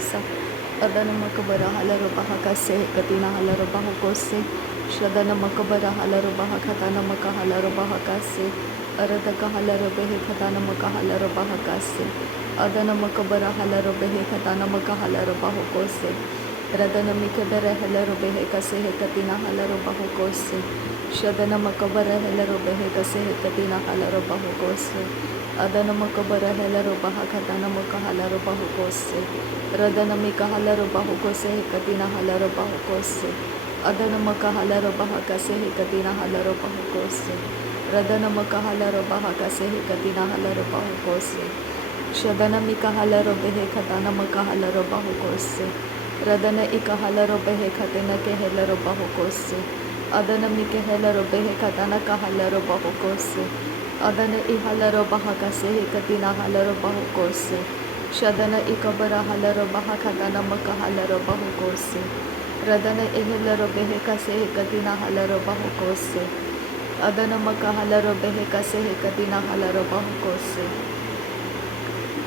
kasa. Adana makabara halaro bahakase katina halaro bahakose. Shadana makabara halaro bahakatana makahalaro bahakase. Aradaka halaro behe katana makahalaro bahakase. Adana makabara halaro behe katana makahalaro bahakose. Radana mikabara halaro behe kase katina halaro bahakose. Shadana makabara halaro behe kase katina halaro bahakose. Adana makabara halaro bahakatana makahalaro bahakose. Radana mikahalaro bahakose katina halaro bahakose. Adana makahalaro bahakase katina halaro bahakose. Radana makahalaro bahakase katina halaro bahakose. Shadana mikahalaro behe katana makahalaro bahakose. Radana ikahalaro behe katina kehalaro bahakose. Adana mikahalaro behe katana kahalaro bahakose. Adana ihalaro bahakase katina halaro bahakose. Shadana ikabara halaro bahakatana makahalaro bahakose. Radana ihalaro behe kase katina halaro bahakose. Adana makahalaro behe kase katina halaro bahakose.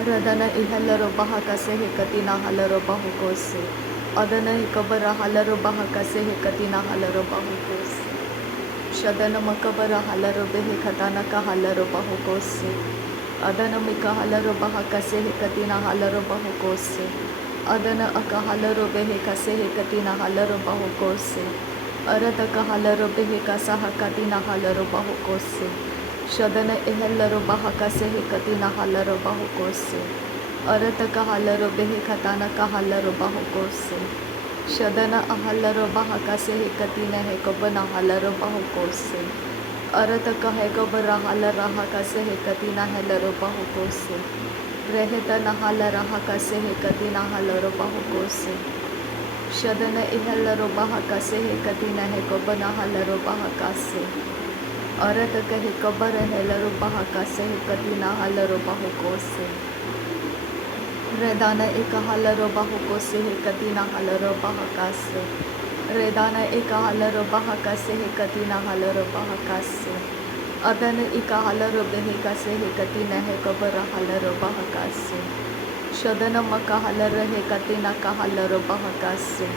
Radana ihalaro bahakase katina halaro bahakose. Adana ikabara halaro bahakase katina halaro bahakose. Shadana makabara halaro behe katana kahalaro bahakose. Adana mikahalaro bahakase katina halaro bahakose. Adana akahalaro behe kase katina halaro bahakose. Arada kahalaro behe kasaha katina halaro bahakose. Shadana ihalaro bahakase katina halaro bahakose. Arada kahalaro behe katana kahalaro bahakose. Shadana ahalaro bahakase katina hekabana halaro bahakose. Arada kahekabara halara hakase katina halaro bahakose. Rehetana halara hakase katina halaro bahakose. Shadana ihalaro bahakase katina hekabana halaro bahakase. Arada kahekabara halaro bahakase katina halaro bahakose. Redana ikahalaro bahakose katina halaro bahakase. Redana ikahalaro bahakase katina halaro bahakase. Adana ikahalaro behe kase katina hekabara halaro bahakase. Shadana makahalaro he katina kahalaro bahakase.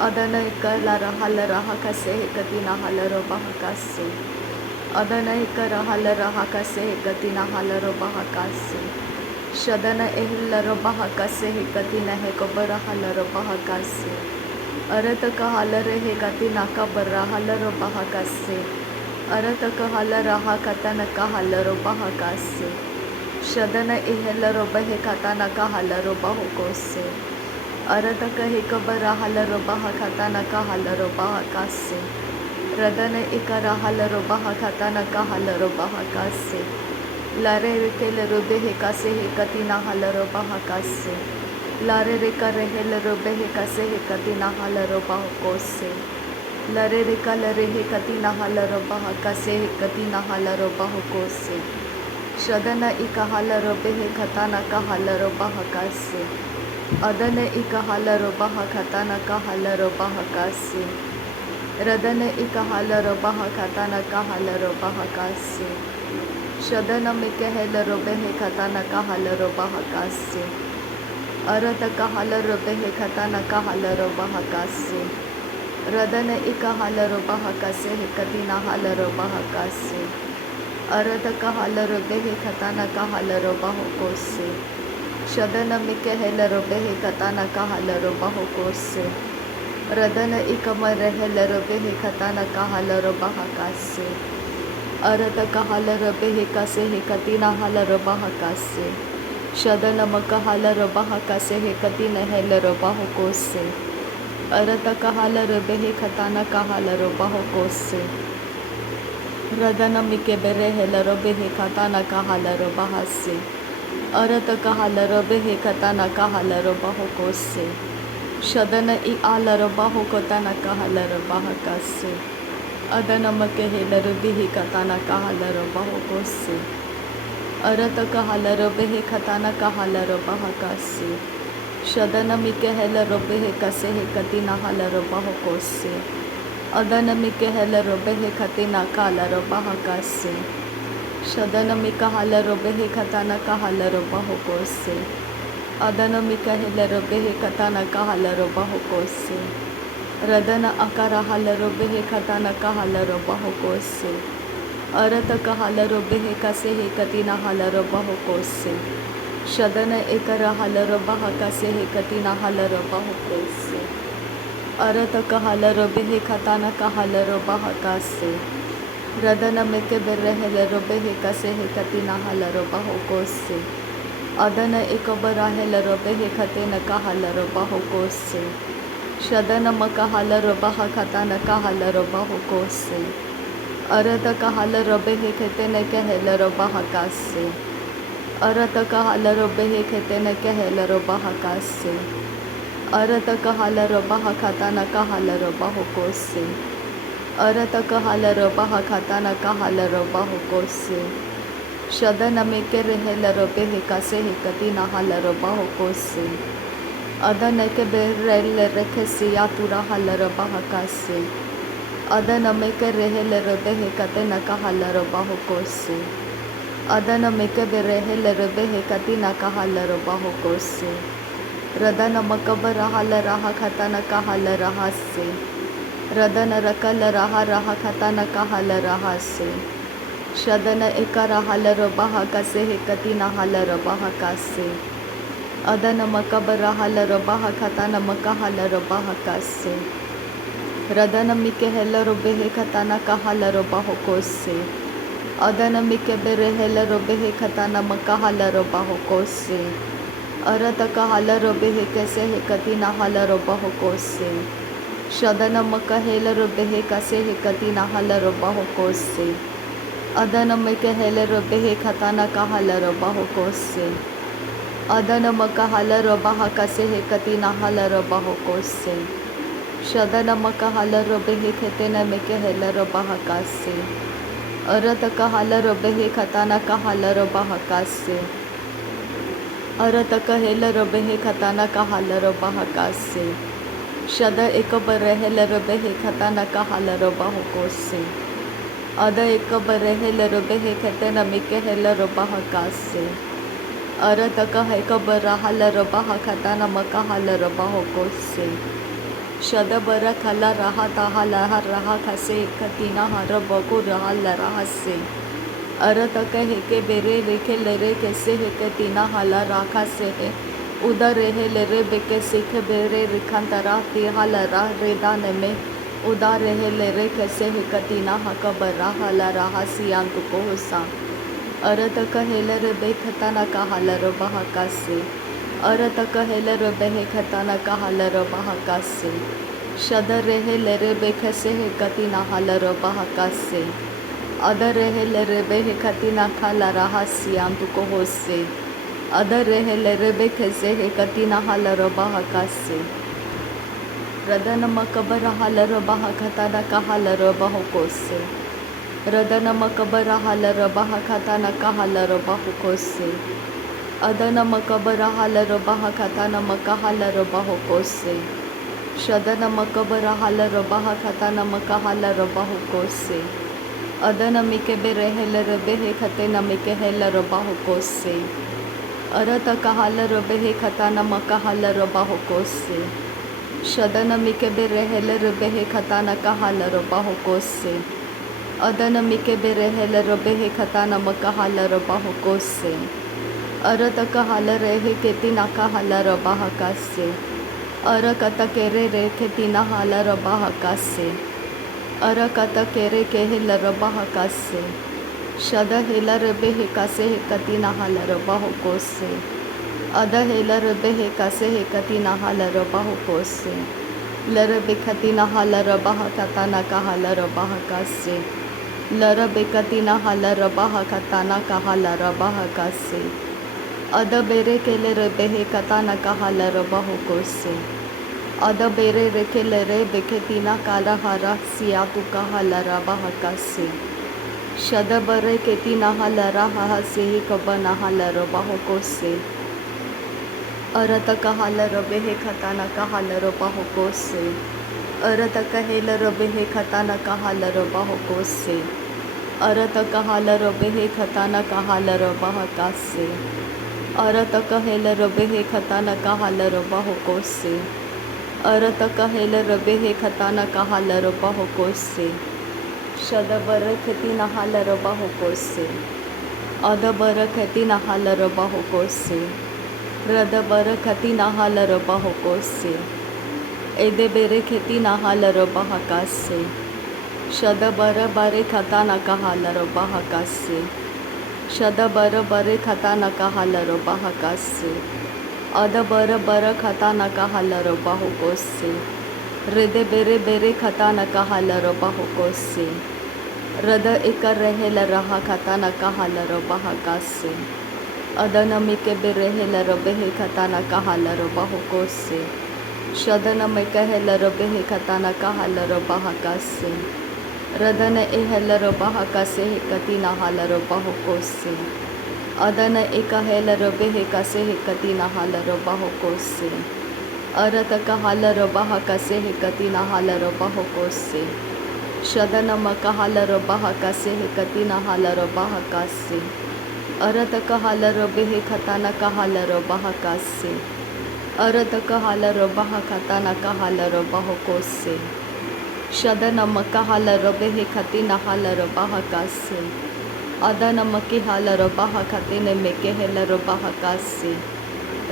Adana ikalara halara hakase katina halaro bahakase. Adana ikara halara hakase katina halaro bahakase. Shadana ehillaro bahakase katina hekabara halaro bahakase. Arataka halare he katina kabara halaro bahakase. Arataka halara hakatana kahalaro bahakase. Shadana ihellaro behe katana kahalaro bahakose. Arataka hekabara halaro bahakatana kahalaro bahakase. Radana ikara halaro bahakatana kahalaro bahakase. Lare rekelaro behe kase katina halaro bahakase. Lare rekare helaro behe kase katina halaro bahakose. Lare rekalare he katina halaro bahakase katina halaro bahakose. Shadana ikahalaro behe katana kahalaro bahakase. Adana ikahalaro bahakatana kahalaro bahakase. Radana ikahalaro bahakatana kahalaro bahakase. Shadana mikahalaro behe katana kahalaro bahakase. Arada kahalaro behe katana kahalaro bahakase. Radana ikahalaro bahakase katina halaro bahakase. Arada kahalaro behe katana kahalaro bahakose. Shadana mikahalaro behe katana kahalaro bahakose. Radana ikamara helaro behe katana kahalaro bahakase. Arada kahalaro behe kase katina halaro bahakase. Shadana makahalaro bahakase katina helaro bahakose. Arada kahalaro behe katana kahalaro bahakose. Radana mikebere helaro behe katana kahalaro bahase. Arada kahalaro behe katana kahalaro bahakose. Shadana I alaro bahakotana kahalaro bahakase. Adana makehelaro behe katana kahalaro bahakose. Arada kahalaro behe katana kahalaro bahakase. Shadana mikahelaro behe kase katina halaro bahakose. Adana mikahelaro behe katina kalaro bahakase. Shadana mikahalaro behe katana kahalaro bahakose. Adana mikahele robehe katana kahala robahokose. Radana akara hala robehe katana kahala robahokose. Arata kahala robehe kasehe katina hala robahokose. Shadana ekara hala robaha kasehe katina hala robahokose. Arata kahala robehe katana kahala robahakase. Radana meke berehele robehe kasehe katina hala robahokose. Adana ekabarahela robehe katena kahala robahokose. Shadana makahala robaha katana kahala robahokose. Arata kahala robehe katena kahela robahakase. Arata kahala robehe katena kahela robahakase. Arata kahala robaha katana kahala robahokose. Arata kahala robaha katana kahala robahokose. Shadana meke rehela robehe kasehe katina hala robahokose. Adana ke berele rekesi yatura hala robahakase. Adana meke rehele robehe katena kahala robahokose. Adana meke berehele robehe katina kahala robahokose. Radana makabara hala raha katana kahala rahase. Radana rakala raha raha katana kahala rahase. Shadana ekara hala robaha kasehe katina hala robaha kase. Adana makabara hala robaha katana makahala robaha kase. Radana mike hela robehe katana kahala robahokose. Adana mike bere hela robehe katana makahala robahokose. Arata kahala robehe kasehe katina hala robahokose. Shadana makahela robehe kasehe katina hala robahokose. Adana meke hele robehe katana kahala robahokose. Adana makahala robaha kasehe katina hala robahokose. Shadana makahala robehe katena meke hele robahakase. Arata kahala robehe katana kahala robahakase. Arata kahela robehe katana kahala robahakase. Shada ekabare hele robehe katana kahala robahokose. Ada ekabare hele robehe katena mike hele robahakase. Arata kaha ekabara hala robaha katana makahala robahokose. Shada bara kala raha tahala har raha kase katina hara baku rahala rahase. Arata kahe ke bere reke lere kese he katina hala raka se he. Uda rehe lere beke sikhe bere rikantara ti hala rah redane me. Uda rehe lere kese he katina hakabara hala rahasi antu kohosa. Arata kahe lere bekatana kahala robahakase. Arata kahele robehe katana kahala robahakase. Shada rehe lere bekase he katina hala robahakase. Ada rehe lere behe katina kala rahasi antu kohose. Ada rehe lere bekase he katina hala robahakase. Radana makabara hala robahakatana kahala robahokose. Radana makabara hala robahakatana kahala robahokose. Adana makabara hala robaha katana makahala robahokose. Shadana makabara hala robaha katana makahala robahokose. Adana mike berehele robehe katena mike hela robahokose. Arata kahala robehe katana makahala robahokose. Shadana mike berehele robehe katana kahala robahokose. Adana mike berehele robehe katana makahala robahokose. Arata kahala rehe ketina kahala robahakase. Arakata kere re ketina hala robahakase. Arakata kere kehela robahakase. Shada hela rebehe kase he katina hala robahokose. Ada hela rebehe kase he katina hala robahokose. Larabe katina hala robahakatana kahala robahakase. Larabe katina hala robahakatana kahala robahakase. Ada bere kele rebehe katana kahala robahokose. Ada bere rekele rebe ketina kala hara siatu kahala robahakase. Shada bare ketina hala raha sehi kabana hala robahokose. Arata kahala robehe katana kahala robahokose. Arata kahela robehe katana kahala robahokose. Arata kahala robehe katana kahala robahakase. अरत कहेल रबे हे खताना कहाल रबा हो कोसे अरत कहेल रबे हे खताना कहाल रबा हो कोसे शद बर खेती नहाल रबा हो कोसे अद बर खेती नहाल रबा हो कोसे रद बर खती नहाल रबा हो कोसे एदे बेरे खेती नहाल रबा हकासे शद बर बरे खता न कहाल रबा हकासे शद बर बरे खता न कहाल रबा हकासे अद बर खता न कहाल रबा हो कोसे हृदय बेरे बेरे खता न कहाल रबा हो कोसे रद एकर रहेल रहा खता न कहाल रबा हकासे अदन मिके बेरहेल रबे हे खता न कहाल रबा हो कोसे शदन में कहेल रबे हे खता न कहाल रबा हकासे रदन एहल रबा हकासे हे कति नहाल रबा हो कोसे अदन एकहेल रबे हे कसे हे कति नहाल रबा हो कोसे अरत कहाल रबा हकासे हे कति नहाल रबा हो कोसे शदन म कहाल रबा हकासे हे कति नहाल रबा हकासे अरत कहाल रबे हे खता न कहाल रबा हकासे अरत कहाल रबा खता न कहाल रबा हो कोसे शदन म कहाल रबे हे खति नहाल रबा हकासे अदन म किहाल रबा खते ने में केहल रबा हकासे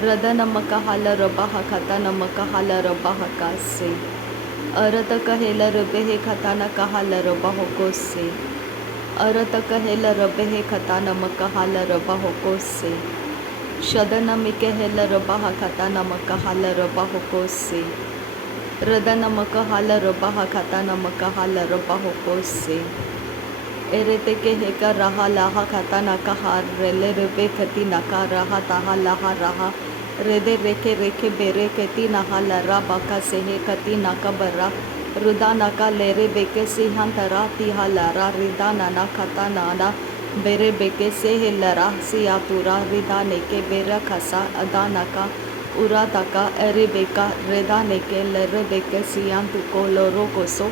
रदन म कहाल रबा खता न म कहाल रबा हकासे अरत कहेल रबे हे खता न कहाल रबा हो कोसे अरत कहेल रबे हे खता न म कहाल रबा हो कोसे शदन में कहेल रबा खता न म कहाल रबा हो कोसे रदन म कहाल रबा खता न म कहाल रबा हो कोसे एरेते के हे का रहा लाहा खता न कहा रेले रबे खती न का रहा ताहा लाहा रहा रेदे रेखे रेखे बेरे कती नहा लरा बाका से हे कती नाका बर्रा रुदा नाका लेरे बेके सिंहान तरा तिहा लरा रिदा नाना खता नाना बेरे बेके से हे लरा सिया तुरा रिदा नेके बेरा खसा अदा नाका उरा ताका अरे बेका रेदा नेके लरे बेके सियान तुको लोरो कोसो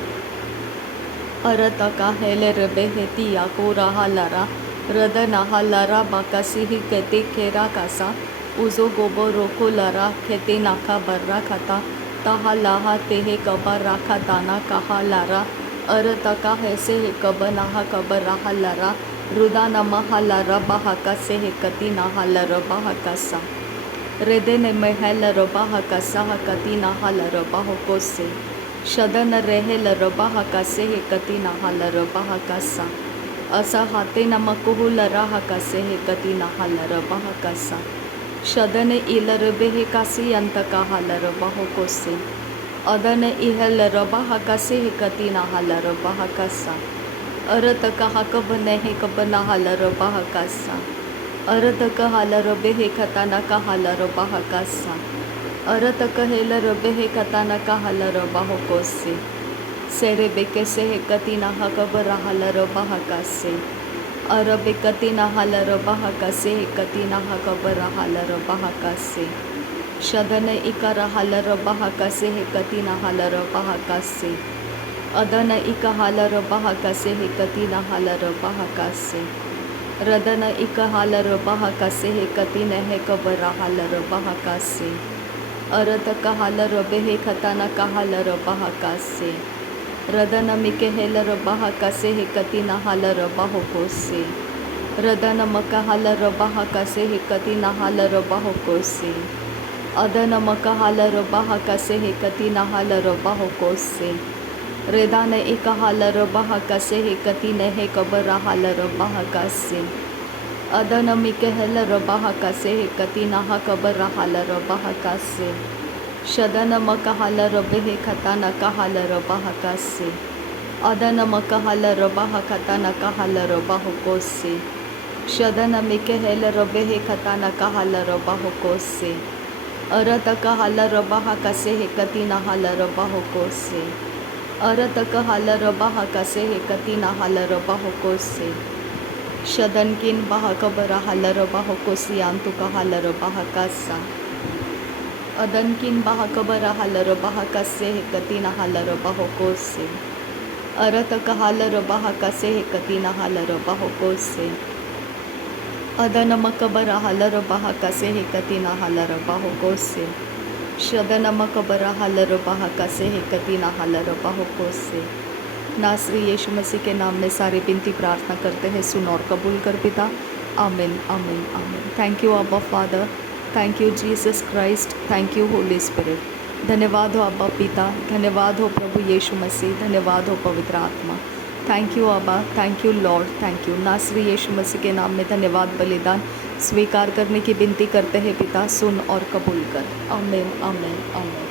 अरतका हेले रबे हेती याको रहा लरा रद नहा लरा बाका सिही कती खेरा कासा उजो गोबो रोको लरा खेते नाका बर्रा खता ताहा लाहा तेहे कबर राखा दाना कहा लारा अर तका हैसे हे कब नाहा कबर रहा लरा रुदा नमहा लरा बहाका से हे कति नाहा लर बहाकसा रेदे ने महल रबा हकसा हकति नाहा लर बहको से शदन रहे लरबा हकसे हे कति नाहा लर बहाकसा असा हाते नमकुहु लरा हकसे हे कति नाहा लर बहाकसा शदन इलर बेहे कासी अंत कहा लरबा हो कोसे अदन इह लरबा हकसे हे कति नाहा लरबा हकसा अरत कहा कब नहे कब नाहा लरबा हकसा अरत कहा लरबे हे खता न कहा लरबा हकसा अरत कहे लरबे हे खता न कहा लरबा हो कोसे सेरे बेके से हे कति नाहा कब रहा लरबा हकसे अरबे कति नाहा लरबा हकसे हे कति नाहा कब रहा लरबा हकसे शदन इका रहा लरबा हकसे हे कति नाहा लरबा हकसे अदन इका लरबा हकसे हे कति नाहा लरबा हकसे रदन इका लरबा हकसे हे कति नहे कब रहा लरबा हकसे अरत कहा लरबे हे खता न कहा लरबा हकसे रदन मिके हे लरबा हकसे हे कति नाहा लरबा हो कोसे रदन मकहा लरबा हकसे हे कति नाहा लरबा हो कोसे अदन मकहा लरबा हकसे हे कति नाहा लरबा हो कोसे रेदान इकहा लरबा हकसे हे कति नहे कब रहा लरबा हकसे अदन मिके हे लरबा हकसे हे कति नाहा कब रहा लरबा हकसे शदन मकहा लरबे हे खता न कहा लरबा हकसे अदन मकहा लरबा हकता न कहा लरबा हो कोसे शदन मिके हे लरबे हे खता न कहा लरबा हो कोसे अरत कहा लरबा हकसे हे कति नाहा लरबा हो कोसे अरत कहा लरबा हकसे हे कति नाहा लरबा हो कोसे शदन किन बहा कब रहा लरबा हो कोसी आंतु कहा लरबा हकसा अदन किन बहा कब रहा लरबा हकसे हे कति नाहा लरबा हो कोसे अरत कहा लरबा हकसे हे कति नाहा लरबा हो कोसे Adanamakabara halarabaha kasehe katina halarabaho kose. Shadanamakabara halarabaha kasehe katina halarabaho kose. नासरी यीशु मसीह के नाम में सारी विनती प्रार्थना करते हैं, सुन और कबूल कर पिता। आमीन आमीन आमीन। थैंक यू अब्बा father, thank you Jesus Christ, thank you Holi spirit. धन्यवाद हो अब्बा पिता, धन्यवाद हो प्रभु यीशु मसीह, धन्यवाद हो पवित्र आत्मा। थैंक यू अब्बा, thank you Lord, thank you. नासरी यीशु मसीह के नाम में धन्यवाद बलिदान स्वीकार करने की विनती करते हैं पिता, सुन और कबूल कर। आमीन आमीन आमीन।